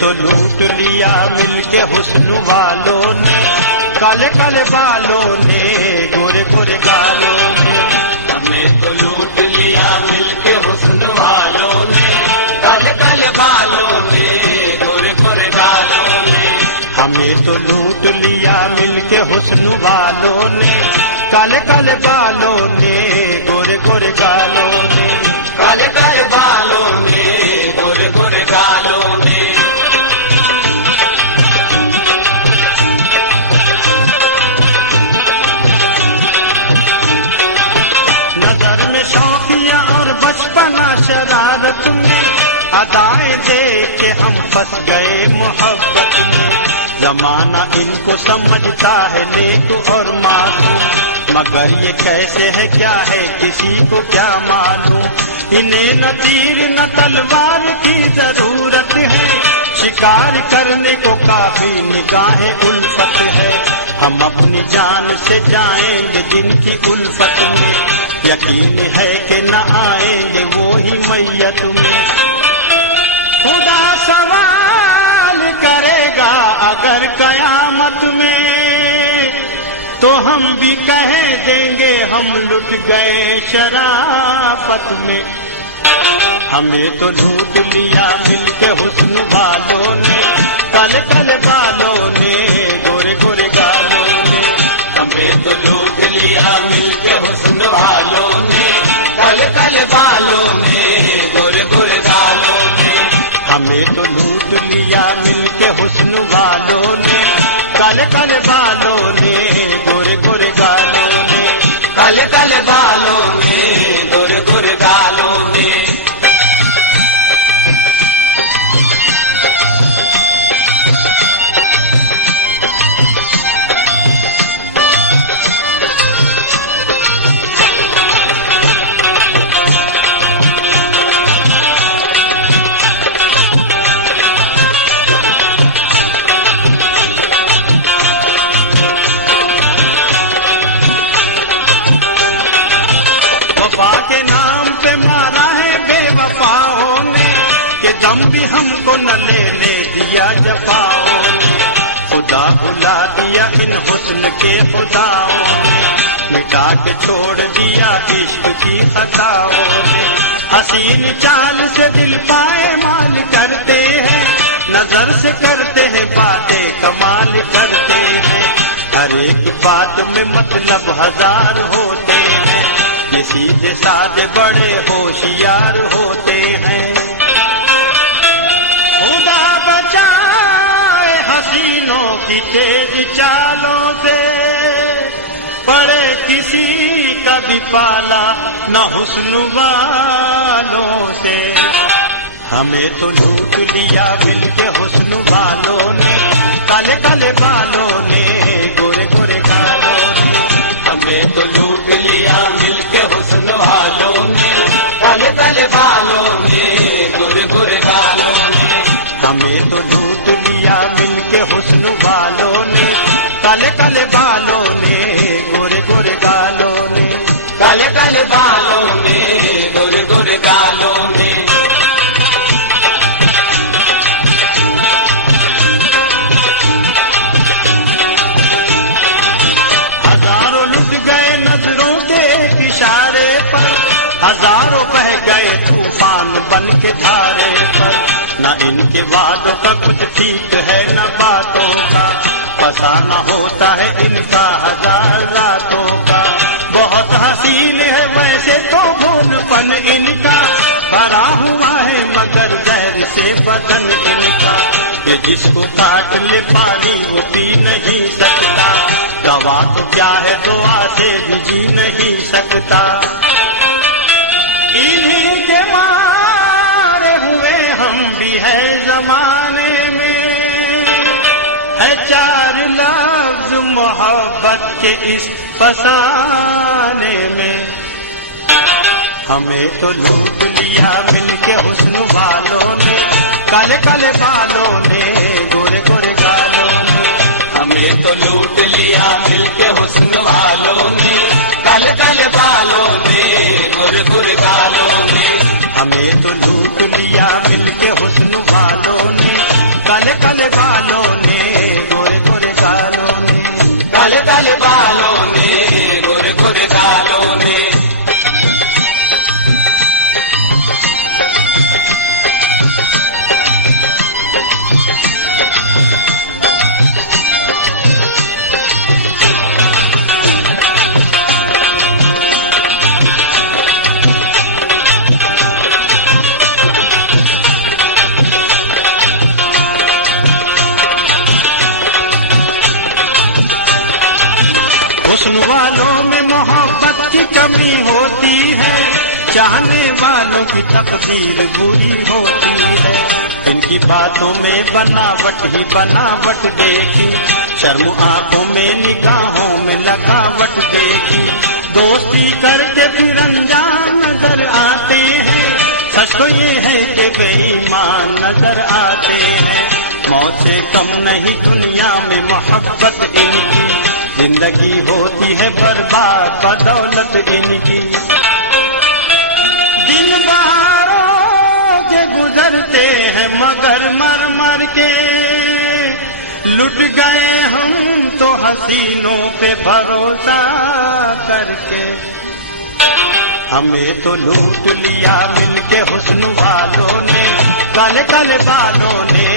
तो लूट लिया मिलके हुस्न वालों ने, काले काले बालों ने, गोरे गोरे गालों ने। हमें तो लूट लिया मिलके हुस्न वालों ने, काले काले बालों ने, गोरे गोरे गालों ने। हमें तो लूट लिया मिलके हुस्न वालों ने, काले काले बालों ने, गोरे गोरे गालों ने, काले काले बालों ने, गोरे गोरे गालों ने। नजर में शौकिया और बचपना शरारत में, अदाएं दे के हम फंस गए मोहब्बत में। जमाना इनको समझता है नेक और मासूम, मगर ये कैसे है क्या है किसी को क्या मालूम। इन्हें न तीर न तलवार की जरूरत है, शिकार करने को काफी निगाहें उल्फत है। हम अपनी जान से जाएंगे जिनकी उल्फत में, यकीन है कि न आएंगे वो ही मैयत में। खुदा सवाल करेगा अगर कयामत में, तो हम भी कह देंगे हम लुट गए शराफत में। हमें तो लूट लिया मिलके हुस्न वालों ने, काले काले बालों ने, गोरे गोरे गालों ने। हमें तो लूट लिया मिलके हुस्न वालों ने, काले काले बालों ने, गोरे गोरे गालों ने। हमें तो लूट लिया मिलके हुस्न वालों ने, काले काले बालों ने, गोरे गोरे गालों ने, काले काले बालों ने, गोरे गोरे गालों ने। वफा के नाम पे मारा है बेवफाओं ने, कि दम भी हमको न लेने दिया जफाओं ने। खुदा भुला दिया इन हुस्न के खुदाओं ने, मिटा के छोड़ दिया इश्क की खताओं ने। हसीन चाल से दिल पाए माल करते हैं, नजर से करते हैं बातें कमाल करते हैं। हर एक बात में मतलब हजार होते हैं, ये सीधे साधे बड़े होशियार होते हैं। खुदा बचाए हसीनों की तेज चालों से, पड़े किसी का भी पाला न हुस्न वालों से। हमें तो लूट लिया मिलके हुस्न वालों ने, काले काले बालों ने, गोरे गोरे गालों ने। हमें तो लूट लिया मिलके हुस्न वालों ने, काले काले बालों ने, गोरे गोरे गालों ने। हमें तो लूट लिया मिलके हुस्न वालों ने, काले काले बालों ने, गोरे गोरे गालों ने, काले काले बालों ने, गोरे गोरे गालों ने। हजारों लुट गए नजरों के इशारे पर, हजारों बह गए तूफान बन के धारे पर। न इनके वादों का कुछ ठीक है न बातों का, फसाना होता है इनका हजार रातों का। बहुत हसीन है वैसे तो भोलपन इनका, भरा हुआ है मगर जहर से बदन इनका। ये जिसको काट ले पानी वो पी नहीं सकता, दवा तो क्या है दुआ से भी जी नहीं सकता। इन्हीं के मारे हुए हम भी है जमाने में, है चार लफ्ज मोहब्बत के इस फसाने में। हमें तो लूट लिया मिलके हुस्न वालों ने, काले काले बालों ने, गोरे गोरे गालों ने। हमें तो लूट लिया मिलके हुस्न वालों ने, काले काले बालों ने, गोरे गोरे गालों ने। हमें तो लूट लिया मिलके हुस्न वालों ने, होती है, चाहने वालों की तकदीर बुरी होती है। इनकी बातों में बनावट ही बनावट देखी, शर्म आंखों में निगाहों में लगावट देखी। दोस्ती करके फिर अनजान नजर आते हैं, सच तो ये है कि बेईमान नजर आते हैं। मौत से कम नहीं दुनिया में मोहब्बत इनकी, जिंदगी होती है बर्बाद बदौलत इनकी। दिन बहारों के गुजरते हैं मगर मर मर के, लुट गए हम तो हसीनों पे भरोसा करके। हमें तो लूट लिया मिलके हुस्न वालों ने, काले काले बालों ने।